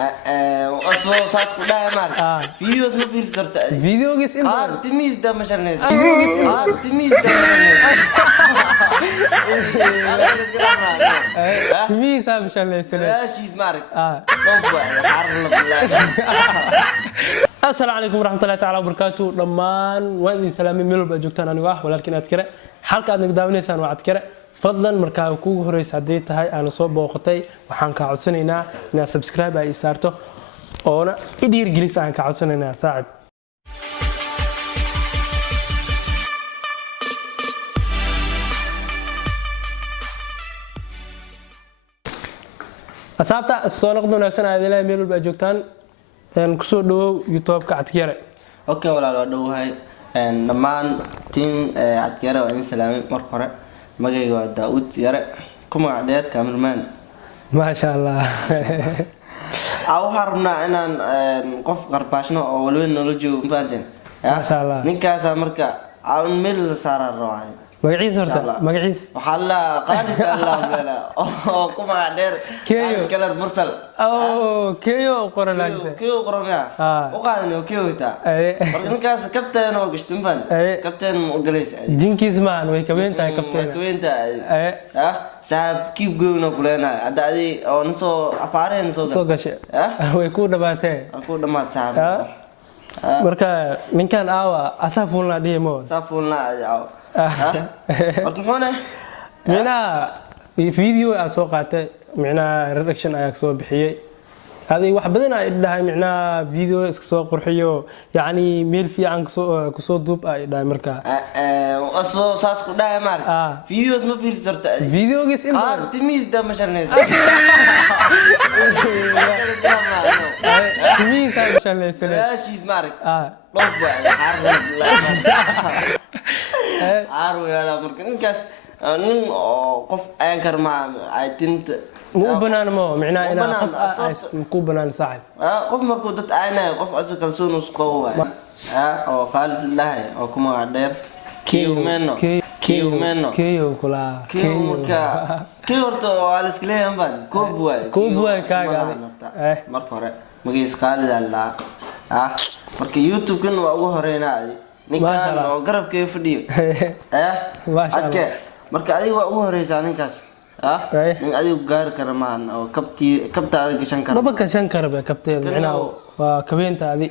أصلا صار كلها مال فيديوز ما في صرت فيديو جس إمتى تميز ده مش الناس تميز ده تميز هذا مش الناس لا شيء اسمعك السلام عليكم ورحمة الله تعالى وبركاته لمان وين سلامي ميلو بجوكتان أنا واحد ولكن أذكره حلقة أنك داونيسان وأذكره فضلا markaa kuugu horeysay hadii tahay aan soo booqatay waxaan ka codsanaynaa inaad subscribe ay saarto oo idhiir gelis aan ka codsanaynaa saaxib asxaabta soo noqdo wanaagsan aad ilaa meel walba joogtaan ku soo dhawow YouTube ka Adkiyare okay walaal waa dhawahay dhamaan team Adkiyare waa in salaamay marka hore magayga waa Daawud Yare kuma dheer cameraman ma sha Allah aw harna inaan qof qarbaashno oo waliba nolol joogo faanteen ma sha Allah ninkaas marka aan meel saarar raacay magaciisa horta magaciisa waxa la qaadi Allah meela oo kuma dheer kala mursal keyo qoranaagsan keyo qorana oo qaadano keyo ta marka ninkaas kabtaan oo gashtin baan kabtaan u galaysa jinkiis maan way kabeentaa kabtaan saab keep going up lena adadi oo soo afaareen soo gashay way ku dhabaatay ku dhamaatay marka ninkan aawa asafulna dhimo asafulna marka mina video aan soo qaatay mina reaction ayaa soo bixiyay هذه واحد بدنا إدها معنا فيديو إسكسو قرحيو يعني ميل في عن كسو دوب إدها مركا أصلا ساس كده مال فيديوز ما في صرت فيديو جس إمتى تميز ده مش الناس تميز هذا مش الناس لا شيء اسمعك عارو يا لا مركن كاس نن قف أنكر مع عيتنت مو بنان مو معناه إن قف مو بنان صاحب قف مركو دت عينه قف أسوق كلسون وسقوه أو خالد الله أو كم عدير كيو منو كيو كلا كيو تو على سكليه أمبان كوبوي كاغا مركورة مجلس خالد الله مركي يوتيوب كن وأبوه رينا نكان وقرب كيف فيديو ما شاء الله مركي أدي وأبوه ريزان نكاس من أدي وقار كرمان أو كبتا أدي كشان كرب ما كشان كرب يا كابتن معنا وكبينتا أدي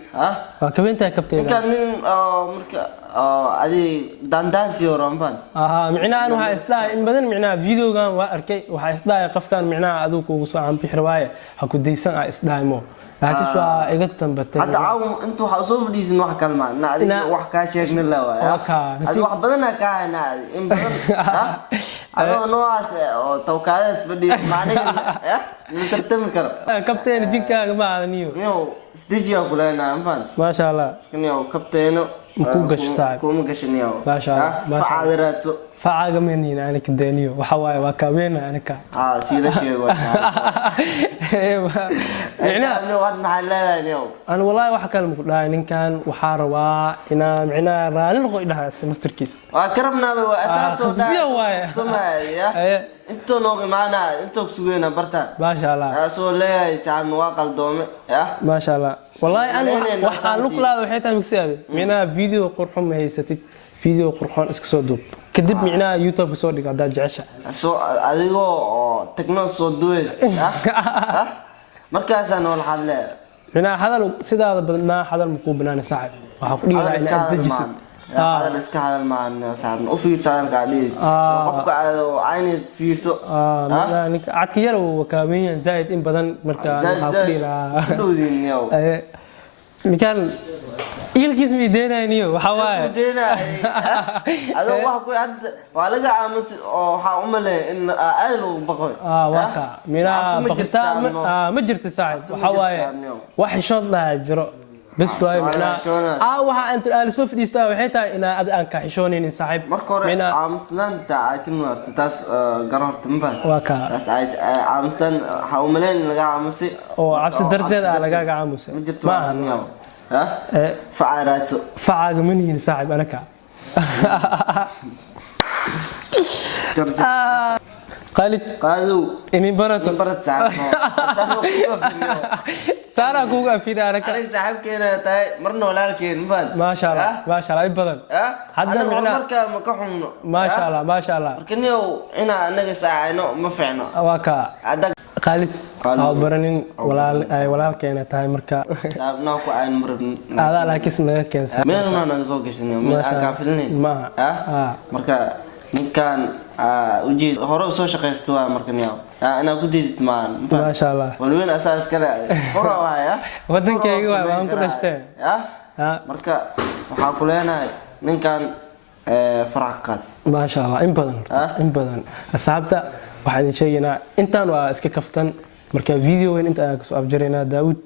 كبينتا يا كابتن كان من مركي أدي داندانسي ورمبان معنا أنا وحاسلا إن بدن معنا فيديو كان وأركي وحاسلا قف كان معنا أدوك وصو عم في حرواية هكو ديسان إسلا مو هاتسوا إيجتن بتن هذا عاوم أنتوا حصوف ديزن واحد كلمة نادي واحد كاشيك نلا ويا هذا واحد بدنا كائن إن بدن هذا نواس توكالات بدي معناه يا نترتم كر كابتن جيكا ما نيو استديو كلنا أمفان ما شاء الله كنيو كابتنو مكوجش صعب كومجش نيو ما شاء الله فعادرات فعاق مني أنا كدانيو وحواي وكابين أنا كا سيدا شيء يعني أنا واحد محل لا اليوم أنا والله واحد كلام لا إن كان وحاروا إنا معنا ران الغوي لها سنفتركيس وكرمنا بأساس خزبية واي انتو نوغي معنا انتو كسوينا برتا ما شاء الله سو ليه ساعد مواقع دومي ما شاء الله والله أنا وحال لك لا وحيتها مكسيادي معنا فيديو قرحهم هيستي فيديو قرحان اسكسو دوب كدب معنا يوتيوب سو دغ هدا جعشا سو اديغو تكنو سو دويس markaas aan wal hadle mina hadal sidaada badnaa hadal muku banaan saaxib waxa ku dhigaa in asdajisid hadal iska hadal maan saaxib u fiirsan gaadhiis qofka aynis fiirso ninka Adkiyare oo kaamiyeen zaid in badan marka waxa ku dhigaa doodiniyo ninkan ilkiis mi deenayniyo waxa waaye adoo wax ku had waa laga aamus oo waxa u maleey in aad loo baqo waka mina baqta ma jirto saaxib waxa waaye wax shod la jiro bas waay mina waxa inta aal soo fadhiistaa waxay tahay in aan ka xishoonin saaxib mina aamusnaanta aytin marta taas gararta ma baan waka taas ay aamustan waxa u maleey in laga aamusi oo cabsi darteed laga aamusi ma aha فعاق مني صاحب أنا كا Khalid ini barat Sarah kuga fidaraka aniga saaxiibkeena tahay marna walaalkeen ma sha Allah badan hadda marka ma ka xunno ma sha Allah markaniyo ina anaga saacayno ma fiicno waka Khalid baranin walaalkeena tahay marka taabna ku aan marin ada laakiin naga keensan meelna naga soo gashnay ma ka filnay marka ninkan ujeed hore soo shaqeysto markaniyo ana ku diisid maan ma sha Allah walween asaas kale hore waaya wadankayga waan ku dhashtay marka waxa ku leenahay ninkan faraqad ma sha Allah in badan asxaabta waxa idin sheegaynaa intaan waa iska kaftan marka video weyn inta aan soo afjarayna Daawud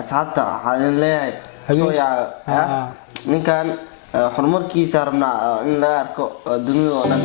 asxaabta waxaan leeyahay soo yaa ninkan horumarkiisa rabnaa in la arko dunida oo dhan